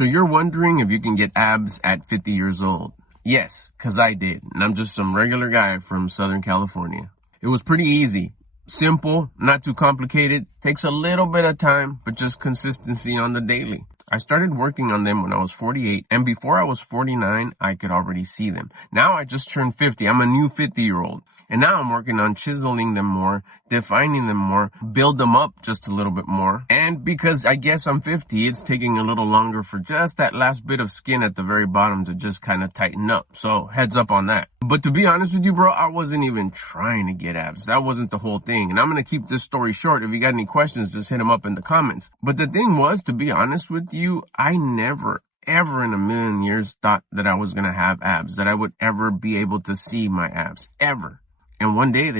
So you're wondering if you can get abs at 50 years old? Yes, because I did, and I'm just some regular guy from Southern California. It was pretty easy. Simple, not too complicated, takes a little bit of time, but just consistency on the daily. I started working on them when I was 48, and before I was 49, I could already see them. Now I just turned 50. I'm a new 50-year-old. And now I'm working on chiseling them more, defining them more, build them up just a little bit more. And because I guess I'm 50, it's taking a little longer for just that last bit of skin at the very bottom to just kind of tighten up. So heads up on that. But to be honest with you, bro, I wasn't even trying to get abs. That wasn't the whole thing. And I'm going to keep this story short. If you got any questions, just hit them up in the comments. But the thing was, to be honest with you, I never ever in a million years thought that I was going to have abs, that I would ever be able to see my abs, ever. And one day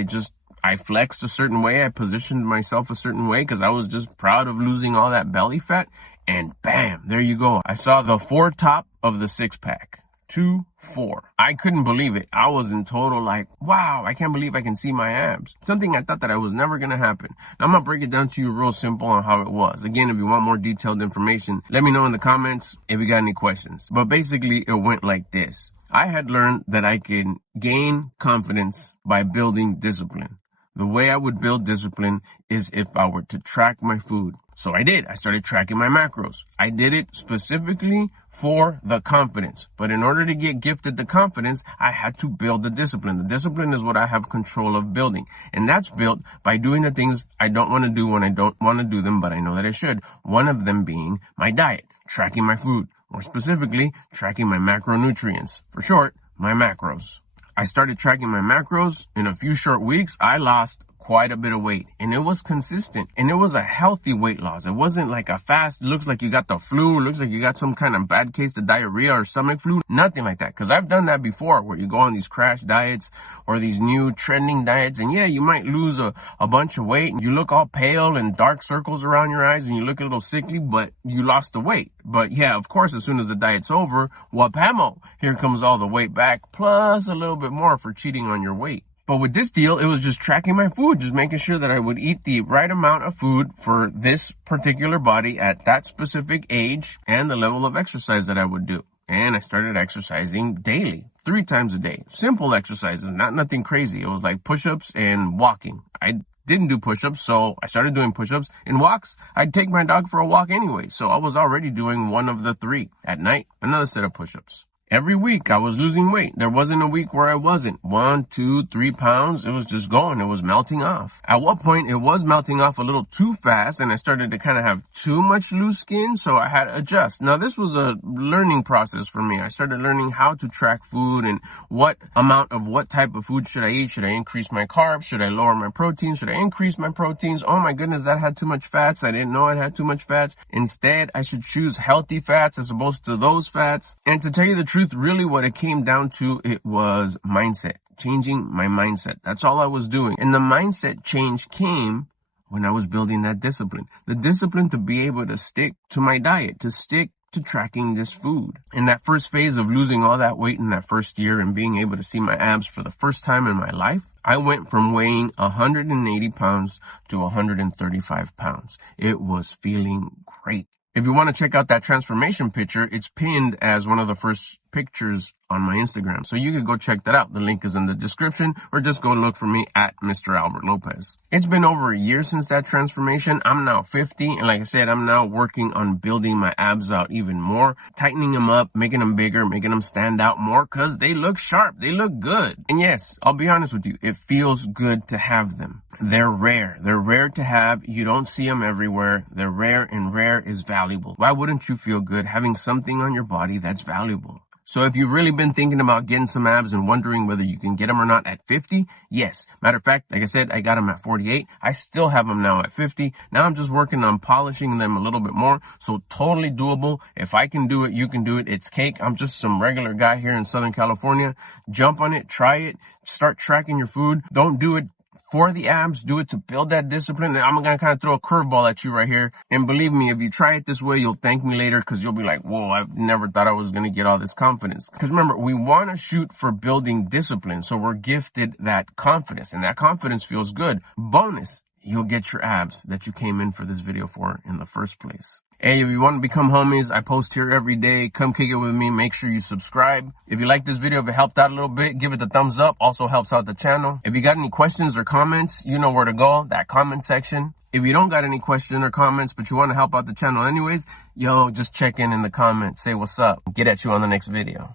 I flexed a certain way. I positioned myself a certain way because I was just proud of losing all that belly fat. And bam, there you go. I saw the 4 top of the 6-pack. 2, 4. I couldn't believe it. I was in total like, wow, I can't believe I can see my abs. Something I thought that I was never going to happen. Now, I'm going to break it down to you real simple on how it was. Again, if you want more detailed information, let me know in the comments if you got any questions. But basically, it went like this. I had learned that I can gain confidence by building discipline. The way I would build discipline is if I were to track my food. So I did. I started tracking my macros. I did it specifically for the confidence. But in order to get gifted the confidence, I had to build the discipline. The discipline is what I have control of building. And that's built by doing the things I don't want to do when I don't want to do them, but I know that I should. One of them being my diet, tracking my food. More specifically, tracking my macronutrients. For short, my macros. I started tracking my macros. In a few short weeks, I lost quite a bit of weight, and it was consistent, and it was a healthy weight loss. It wasn't like a fast, looks like you got the flu, looks like you got some kind of bad case of diarrhea or stomach flu, nothing like that, because I've done that before, where you go on these crash diets or these new trending diets, and yeah, you might lose a bunch of weight, and you look all pale and dark circles around your eyes, and you look a little sickly, but you lost the weight. But yeah, of course, as soon as the diet's over, wapamo, here comes all the weight back, plus a little bit more for cheating on your weight. But with this deal, it was just tracking my food, just making sure that I would eat the right amount of food for this particular body at that specific age and the level of exercise that I would do. And I started exercising daily, 3 times a day. Simple exercises, nothing crazy. It was like push-ups and walking. I didn't do push-ups, so I started doing push-ups. In walks, I'd take my dog for a walk anyway, so I was already doing one of the 3. At night, another set of push-ups. Every week I was losing weight. There wasn't a week where I wasn't. 1, 2, 3 pounds. It was just going. It was melting off. At one point, it was melting off a little too fast, and I started to kind of have too much loose skin, so I had to adjust. Now, this was a learning process for me. I started learning how to track food and what amount of what type of food should I eat. Should I increase my carbs? Should I lower my proteins? Should I increase my proteins? Oh my goodness, that had too much fats. I didn't know it had too much fats. Instead, I should choose healthy fats as opposed to those fats. And to tell you the truth, really what it came down to, it was mindset, changing my mindset. That's all I was doing. And the mindset change came when I was building that discipline, the discipline to be able to stick to my diet, to stick to tracking this food. In that first phase of losing all that weight in that first year and being able to see my abs for the first time in my life, I went from weighing 180 pounds to 135 pounds. It was feeling great. If you want to check out that transformation picture, it's pinned as one of the first pictures on my Instagram. So you can go check that out. The link is in the description, or just go look for me at Mr. Albert Lopez. It's been over a year since that transformation. I'm now 50, and like I said, I'm now working on building my abs out even more, tightening them up, making them bigger, making them stand out more, because they look sharp, they look good. And yes, I'll be honest with you, it feels good to have them. They're rare. They're rare to have. You don't see them everywhere. They're rare, and rare is valuable. Why wouldn't you feel good having something on your body that's valuable? So if you've really been thinking about getting some abs and wondering whether you can get them or not at 50, yes. Matter of fact, like I said, I got them at 48. I still have them now at 50. Now I'm just working on polishing them a little bit more. So totally doable. If I can do it, you can do it. It's cake. I'm just some regular guy here in Southern California. Jump on it. Try it. Start tracking your food. Don't do it for the abs, do it to build that discipline. And I'm going to kind of throw a curveball at you right here. And believe me, if you try it this way, you'll thank me later, because you'll be like, whoa, I never thought I was going to get all this confidence. Because remember, we want to shoot for building discipline. So we're gifted that confidence, and that confidence feels good. Bonus, you'll get your abs that you came in for this video for in the first place. Hey, if you want to become homies, I post here every day. Come kick it with me. Make sure you subscribe. If you like this video, if it helped out a little bit, give it the thumbs up. Also helps out the channel. If you got any questions or comments, you know where to go, that comment section. If you don't got any question or comments, but you want to help out the channel anyways, yo, just check in the comments. Say what's up. Get at you on the next video.